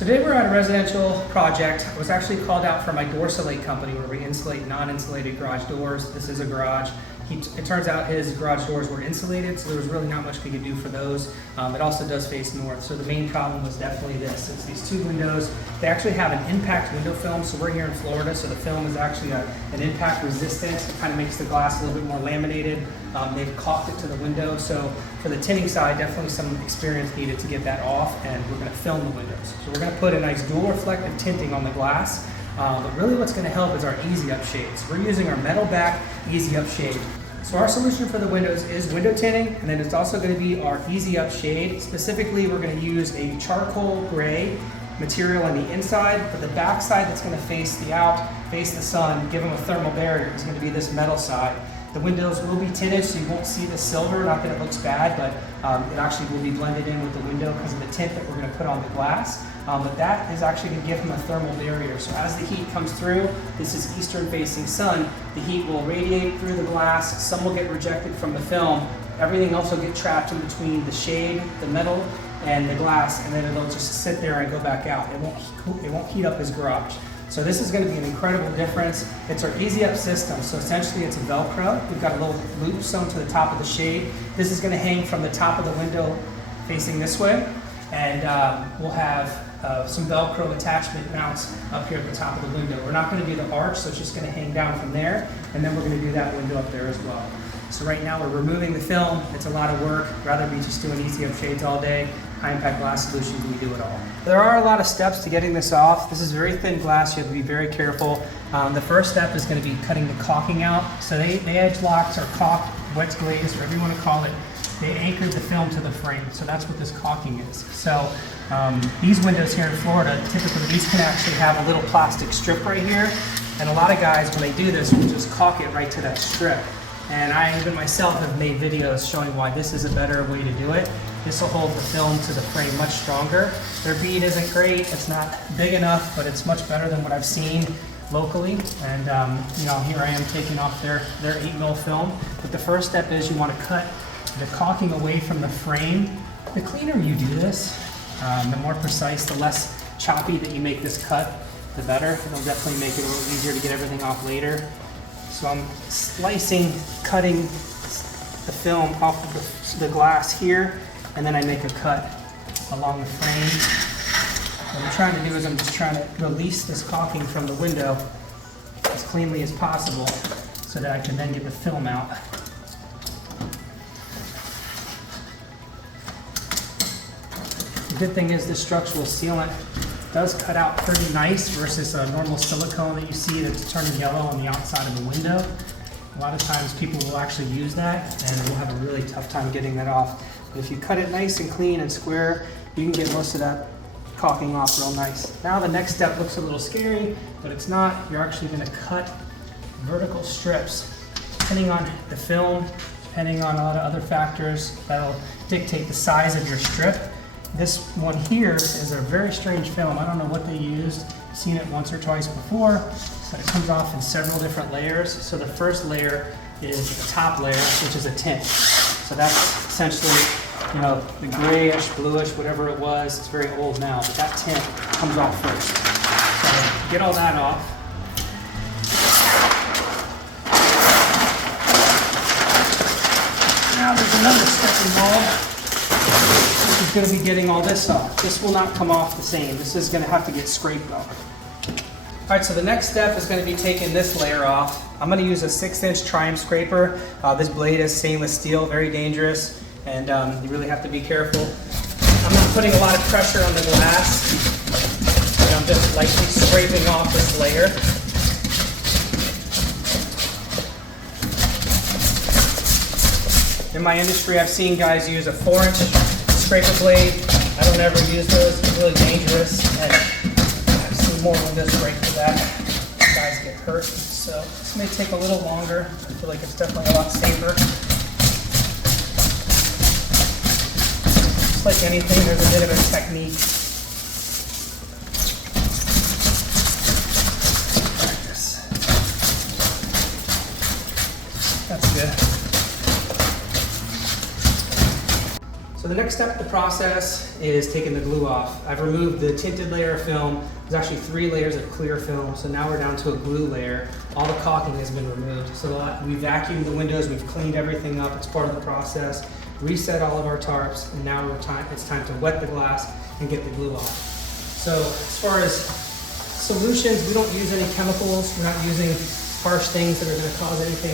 So today we're on a residential project. I was actually called out from my door insulate company where we insulate non-insulated garage doors. This is a garage. It turns out his garage doors were insulated, so there was really not much we could do for those. It also does face north, so the main problem was definitely this. It's these two windows. They actually have an impact window film, so we're here in Florida, so the film is actually an impact resistant. It kind of makes the glass a little bit more laminated. They've caulked it to the window, so for the tinting side, definitely some experience needed to get that off, and we're going to film the windows. So we're going to put a nice dual reflective tinting on the glass, but really what's going to help is our easy up shades. We're using our metal back easy up shade. So our solution for the windows is window tinting, and then it's also going to be our easy up shade. Specifically, we're going to use a charcoal gray material on the inside, but the back side that's going to face the sun, give them a thermal barrier, is going to be this metal side. The windows will be tinted, so you won't see the silver, not that it looks bad, but it actually will be blended in with the window because of the tint that we're going to put on the glass. But that is actually going to give them a thermal barrier. So as the heat comes through, this is eastern facing sun, the heat will radiate through the glass, some will get rejected from the film, everything else will get trapped in between the shade, the metal, and the glass, and then it'll just sit there and go back out. It won't heat up his garage. So this is going to be an incredible difference. It's our easy up system. So essentially it's a Velcro. We've got a little loop sewn to the top of the shade. This is going to hang from the top of the window facing this way. And we'll have some Velcro attachment mounts up here at the top of the window. We're not going to do the arch, so it's just going to hang down from there. And then we're going to do that window up there as well. So right now we're removing the film. It's a lot of work. Rather be just doing easy up shades all day. High impact glass solutions, we do it all. There are a lot of steps to getting this off. This is very thin glass, you have to be very careful. The first step is going to be cutting the caulking out. So they edge locks or caulk, wet glaze, whatever you want to call it. They anchored the film to the frame, so that's what this caulking is. So these windows here in Florida, typically these can actually have a little plastic strip right here. And a lot of guys, when they do this, will just caulk it right to that strip. And I, even myself, have made videos showing why this is a better way to do it. This will hold the film to the frame much stronger. Their bead isn't great, it's not big enough, but it's much better than what I've seen locally. And you know, here I am taking off their 8mm film. But the first step is you want to cut the caulking away from the frame. The cleaner you do this, the more precise, the less choppy that you make this cut, the better. It'll definitely make it a little easier to get everything off later. So I'm cutting the film off of the glass here, and then I make a cut along the frame. What I'm trying to do is I'm just trying to release this caulking from the window as cleanly as possible so that I can then get the film out. The good thing is this structural sealant does cut out pretty nice versus a normal silicone that you see that's turning yellow on the outside of the window. A lot of times people will actually use that and we'll have a really tough time getting that off. But if you cut it nice and clean and square, you can get most of that caulking off real nice. Now the next step looks a little scary, but it's not. You're actually going to cut vertical strips. Depending on the film, depending on a lot of other factors, that'll dictate the size of your strip. This one here is a very strange film. I don't know what they used. I've seen it once or twice before, but it comes off in several different layers. So the first layer is the top layer, which is a tint. So that's essentially, you know, the grayish, bluish, whatever it was. It's very old now, but that tint comes off first. So get all that off. Now there's another step involved. Is going to be getting all this off. This will not come off the same. This is going to have to get scraped off. All right, so the next step is going to be taking this layer off. I'm going to use a 6-inch Triumph scraper. This blade is stainless steel, very dangerous, and you really have to be careful. I'm not putting a lot of pressure on the glass, and I'm just lightly scraping off this layer. In my industry, I've seen guys use a 4-inch scraper blade. I don't ever use those. It's really dangerous, and I've seen more windows break for that. Guys get hurt. So this may take a little longer. I feel like it's definitely a lot safer. Just like anything, there's a bit of a technique. Practice. That's good. So the next step of the process is taking the glue off. I've removed the tinted layer of film. There's actually 3 layers of clear film, so now we're down to a glue layer. All the caulking has been removed. So we vacuumed the windows, we've cleaned everything up. It's part of the process. Reset all of our tarps, and now it's time to wet the glass and get the glue off. So as far as solutions, we don't use any chemicals. We're not using harsh things that are going to cause anything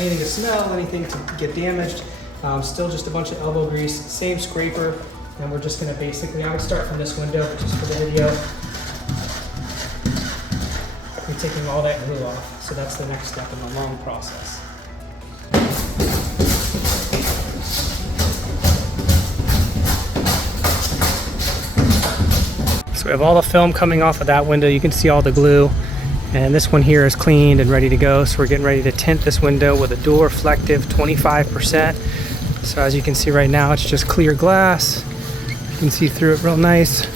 anything to smell, anything to get damaged. Still just a bunch of elbow grease, same scraper, and we're just going to basically, I would start from this window just for the video. We're taking all that glue off, so that's the next step in the long process. So we have all the film coming off of that window. You can see all the glue. And this one here is cleaned and ready to go. So we're getting ready to tint this window with a dual reflective 25%. So as you can see right now, it's just clear glass. You can see through it real nice.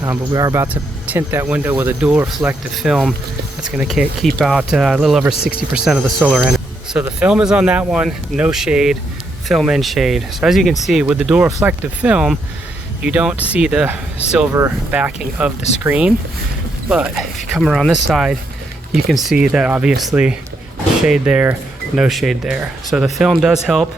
But we are about to tint that window with a dual reflective film that's going to keep out a little over 60% of the solar energy. So the film is on that one, no shade, film in shade. So as you can see with the dual reflective film, you don't see the silver backing of the screen. But if you come around this side, you can see that obviously shade there, no shade there. So the film does help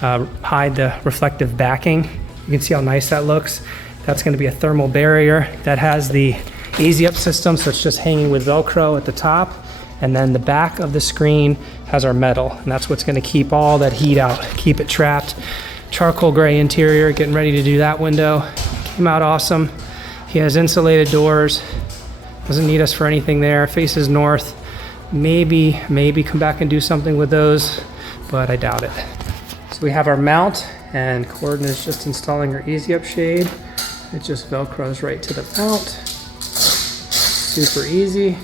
hide the reflective backing. You can see how nice that looks. That's going to be a thermal barrier that has the easy up system, so it's just hanging with Velcro at the top. And then the back of the screen has our metal, and that's what's going to keep all that heat out, keep it trapped. Charcoal gray interior, getting ready to do that window. Came out awesome. He has insulated doors. Doesn't need us for anything there. Faces north. Maybe come back and do something with those, but I doubt it. So we have our mount, and Gordon is just installing her easy up shade. It just Velcros right to the mount. Super easy.